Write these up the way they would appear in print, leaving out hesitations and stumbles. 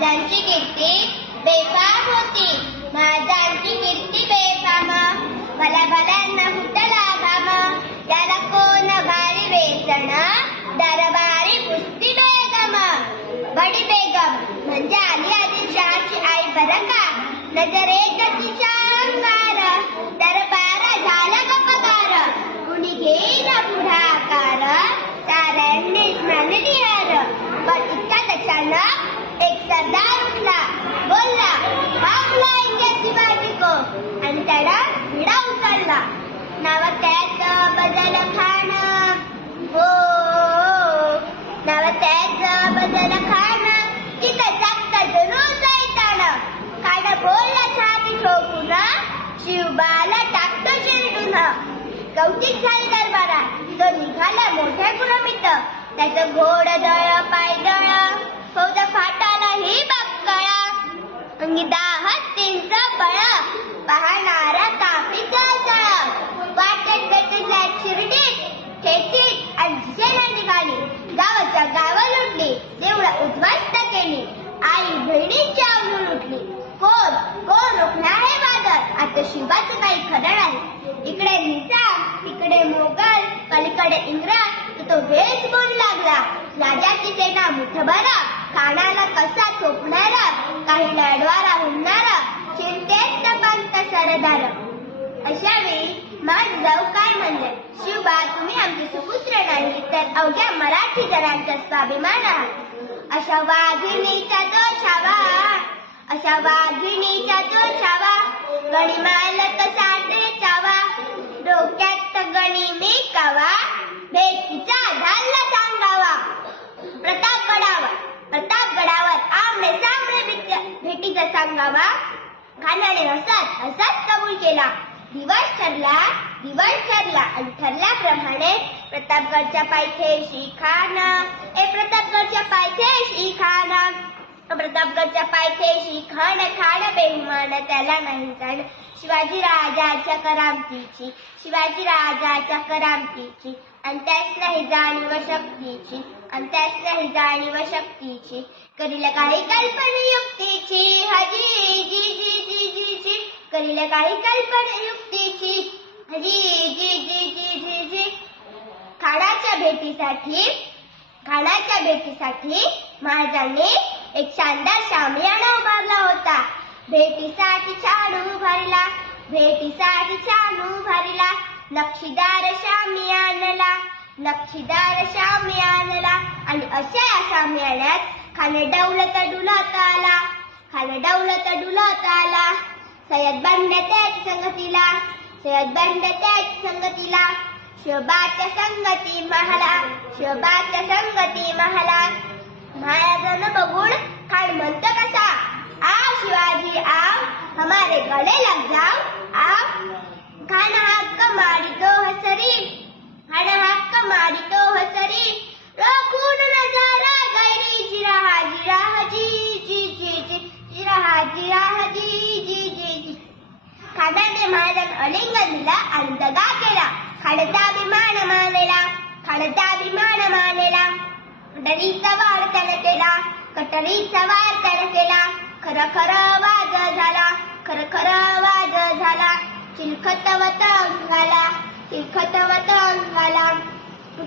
महाराजांची कीर्ती बेफाम होती. महाराजांची कीर्ती बेफाम. भल्या भल्यांना फुटला घाम. याला कोण भारी वेसण दरबारी पुस्ती बेगम. बडी बेगम म्हणजे आली आदिलशहाची आई बरं का. नजरेत तिच्या अंगार दरबार झाला ग पगार. कुणी घेईन पुढाकार साऱ्यांनीच मानली हार. पण इतक्यात अचानक एक सरदार उठला, बोलला बाबला इंग्रजी बाजी को, आणि त्याला विडा उचलला. नाव त्याचं बदल खान. हो नाव त्याचं बदल खान. तिथं जास्त जुनून सैतान. खान बोलला छाती ठोकून, शिवबाला टाकतो चिरडून. कौतिक झालं दरबारात. तो निघाला मोठ्या गुणमित. त्याचं घोड दळ पाय दळ फौज फाटालाही बापकळा. अंगी दाहत तीनचं बळ पाहणारा काफीचा तळ. वाटेत भेटला शिर्डीत खेचीत आणि दिशेला निघाली. गावाच्या गावं लुटली, देवळं उद्ध्वस्त केली. आई बहिणींची आवरून उठली. कोण कोण रोखणार हे वादळ. आता शिवाचं काही खरं नाही. इकडे निजाम तिकडे मोगल पलीकडे इंग्रज. तो वेळच बोलू लागला. राजाची सेना मुठभरा खानाला कसा चोपणारा. काही लढवारा होणारा चिंतेत पंत सरदार. अशा वेळी माझ जाऊ काय म्हणले, शिवबा तुम्ही आमचे सुपुत्र नाही तर अवघ्या मराठी जनांचा स्वाभिमान आहात. अशा वाघिणीचा तो छावा, अशा वाघिणीचा तो छावा. गणिमाल कसा ते चावा. डोक्यात गणी मी कावा. भेटीचा झाला सांगावा. प्रतापगडावर आमने सामने भेटीचा सांगावा. खानाने हसत हसत कबूल केला. दिवस ठरला आणि ठरल्याप्रमाणे प्रतापगडच्या पायथ्याशी खान. प्रतापगडच्या पायथ्याशी खान. प्रतापगडच्या पायथ्याशी खान. खान बेहुमान त्याला नाही जाण. शिवाजी राजाच्या करामतीची, शिवाजी राजाच्या करामतीची. आणि त्यास नाही जाणीव शक्तीची, आणि त्यास नाही जाणीव शक्तीची. करील काही कल्पनायुक्तीची. हजी जी जी जी जी जी. करील काही कल्पनायुक्तीची. हजी जी जी जी जी जी. खानाच्या भेटीसाठी महाराजांनी एक शानदार शामियाना उभारला होता. भेटीसाठी छान उभारला. नक्षीदार शामियानला. आणि अशा या शामियान्यात खाने डौलत डुलत आला. सय्यद बंड त्याच संगतीला. शोभाच्या संगती महाला. महाराजांना बघून खान म्हणतो कसा, आओ शिवाजी आओ, हमारे गले लग जाओ आओ. खान हक्क मारितो हसरी. रखून नजारा गैरी. जिराहा जी जी जी जी. जिराहा जी जी जी जी. खानाने महाराजांना आलिंगन दिला आणि दगा केला. खानाचा अभिमान मानलेला. कटरीचा वार त्याने केला. खर वाद झाला. चिलखत अंगाला.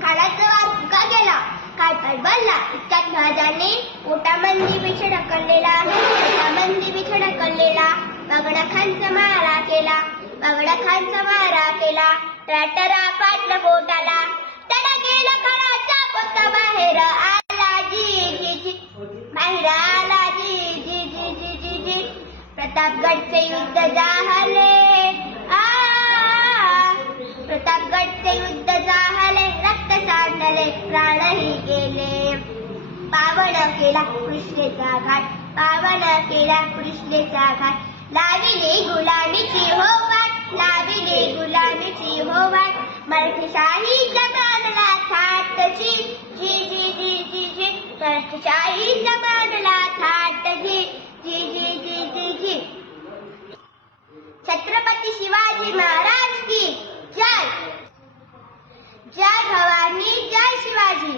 खानाचा वार फुका गेला. काय पडबडला. इतक्यात महाराजांनी पोटामंदी बिछ ढकललेला. बागडा खानचा मारा केला. ट्रॅक्टरा फाटलं पोटाला. त्याला गेला खणाचा पोता बाहेर आला. जी जी जी. प्रतापगडचे युद्ध जाहले. रक्त सांडले प्राणही गेले. पावन केला कृष्णेचा घाट. लाविली गुलामीची हो वाट. मराठीशाहीचा मानला थाट. जी जी जी जी जी जी. मराठीशाहीचा मानला थाट. जी जी जी जी जी जी. छत्रपती शिवाजी महाराज की जय. जय भवानी, जय शिवाजी.